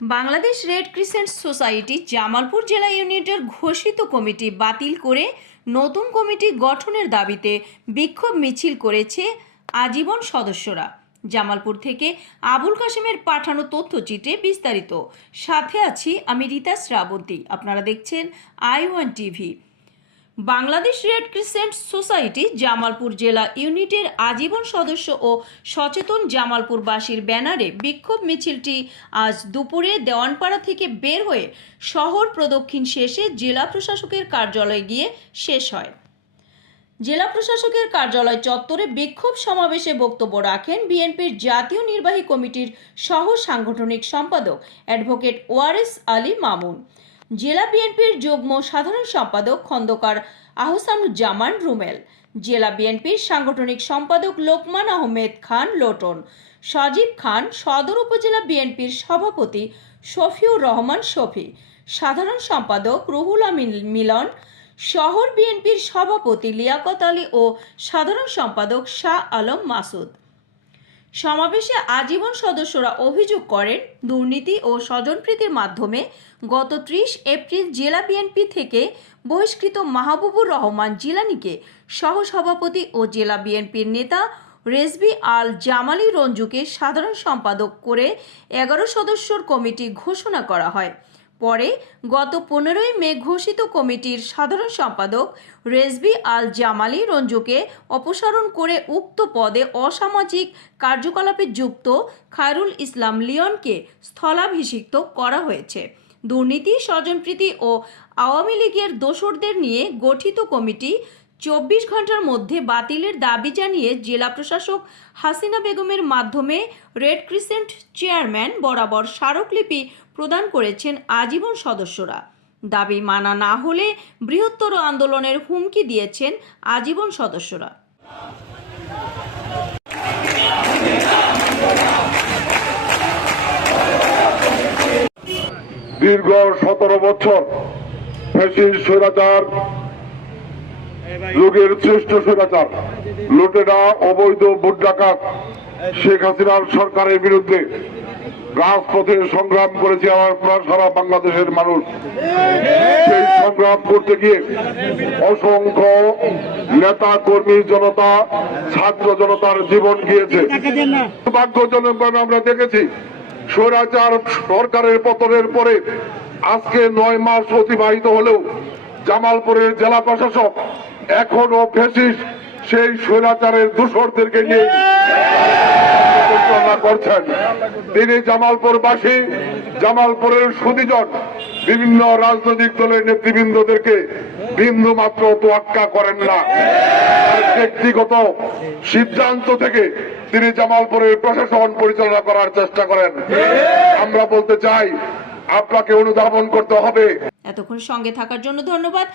Bangladesh red crescent society Jamalpur জেলা ইউনিটের ঘোষিত কমিটি বাতিল করে নতুন কমিটি গঠনের দাবিতে বিক্ষোভ মিছিল করেছে আজীবন সদস্যরা। জামালপুর থেকে আবুল কাশেমের পাঠানো তথ্যচিত্রে বিস্তারিত। সাথে আছি আমি রীতা শ্রাবন্তী। আপনারা দেখছেন i1 TV. Bangladesh red crescent society Jamalpur জেলা ইউনিটের আজীবন সদস্য ও সচেতন জামালপুরবাসীর ব্যানারে বিক্ষোভ মিছিলটি আজ দুপুরে দেওয়ানপাড়া থেকে বের হয়ে শহর প্রদক্ষিণ শেষে জেলা প্রশাসকের কার্যালয়ে গিয়ে শেষ হয়। জেলা প্রশাসকের কার্যালয় চত্বরে বিক্ষোভ সমাবেশে বক্তব্য রাখেন বিএনপির জাতীয় নির্বাহী কমিটির সহ সাংগঠনিক সম্পাদক অ্যাডভোকেট ওয়ারেস আলী মামুন, জেলা বিএনপির যুগ্ম সাধারণ সম্পাদক খন্দকার আহসানুজ্জামান রুমেল, জেলা বিএনপির সাংগঠনিক সম্পাদক লোকমান আহমেদ খান লোটন, সজীব খান, সদর উপজেলা বিএনপির সভাপতি শফিউর রহমান শফি, সাধারণ সম্পাদক রুহুল আমিন মিলন, শহর বিএনপির সভাপতি লিয়াকত আলী ও সাধারণ সম্পাদক শাহ আলম মাসুদ। সমাবেশে আজীবন সদস্যরা অভিযোগ করেন, দুর্নীতি ও স্বজনপ্রীতির মাধ্যমে গত 30 এপ্রিল জেলা বিএনপি থেকে বহিষ্কৃত মাহবুবুর রহমান জিলানীকে সহসভাপতি ও জেলা বিএনপির নেতা রেজবি আল জামালি রঞ্জুকে সাধারণ সম্পাদক করে 11 সদস্যর কমিটি ঘোষণা করা হয়। পরে গত 15 মে ঘোষিত কমিটির সাধারণ সম্পাদক রেজবি আল জামালি রঞ্জুকে অপসারণ করে উক্ত পদে অসামাজিক কার্যকলাপে যুক্ত খায়রুল ইসলাম লিওনকে স্থলাভিষিক্ত করা হয়েছে। দুর্নীতি, স্বজনপ্রীতি ও আওয়ামী লীগের দোসরদের নিয়ে গঠিত কমিটি 24 ঘন্টার মধ্যে বাতিলের দাবি জানিয়ে জেলা প্রশাসক হাসিনা বেগমের মাধ্যমে রেড ক্রিসেন্ট চেয়ারম্যান বরাবর স্মারকলিপি প্রদান করেছেন আজীবন সদস্যরা। দাবি মানা না হলে বৃহত্তর আন্দোলনের হুমকি দিয়েছেন আজীবন সদস্যরা। দীর্ঘ 17 বছর ফ্যাসিস্ট স্বৈরাচার, যুগের শ্রেষ্ঠ স্বৈরাচার, লুটেরা, অবৈধ ভোট ডাকাত শেখ হাসিনার সরকারের বিরুদ্ধে রাজপথে সংগ্রাম করেছে আমরা সারা বাংলাদেশের মানুষ। সেই সংগ্রাম করতে গিয়ে অসংখ্য নেতা কর্মী জনতা, ছাত্র জনতার জীবন গিয়েছে। দুর্ভাগ্যজনকভাবে আমরা দেখেছি স্বৈরাচার সরকারের পতনের পরে আজকে 9 মাস অতিবাহিত হলেও জামালপুরের জেলা প্রশাসক এখনো ফ্যাসিস্ট সেই স্বৈরাচারের দোসরদেরকে নিয়ে করছেন। তিনি জামালপুরবাসী, জামালপুরের সুধীজন, বিভিন্ন রাজনৈতিক দলের নেতৃবৃন্দদেরকে বিন্দু মাত্র তোয়াক্কা করেন না। ব্যক্তিগত সিদ্ধান্ত থেকে তিনি জামালপুরের প্রশাসন পরিচালনা করার চেষ্টা করেন। আমরা বলতে চাই, আপনাকে অনুধাবন করতে হবে। এতক্ষণ সঙ্গে থাকার জন্য ধন্যবাদ।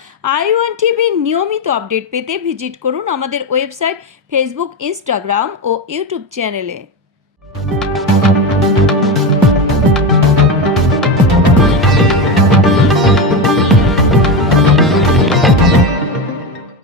i1 টিভি নিয়মিত আপডেট পেতে ভিজিট করুন আমাদের ওয়েবসাইট, ফেসবুক, ইনস্টাগ্রাম ও ইউটিউব চ্যানেলে।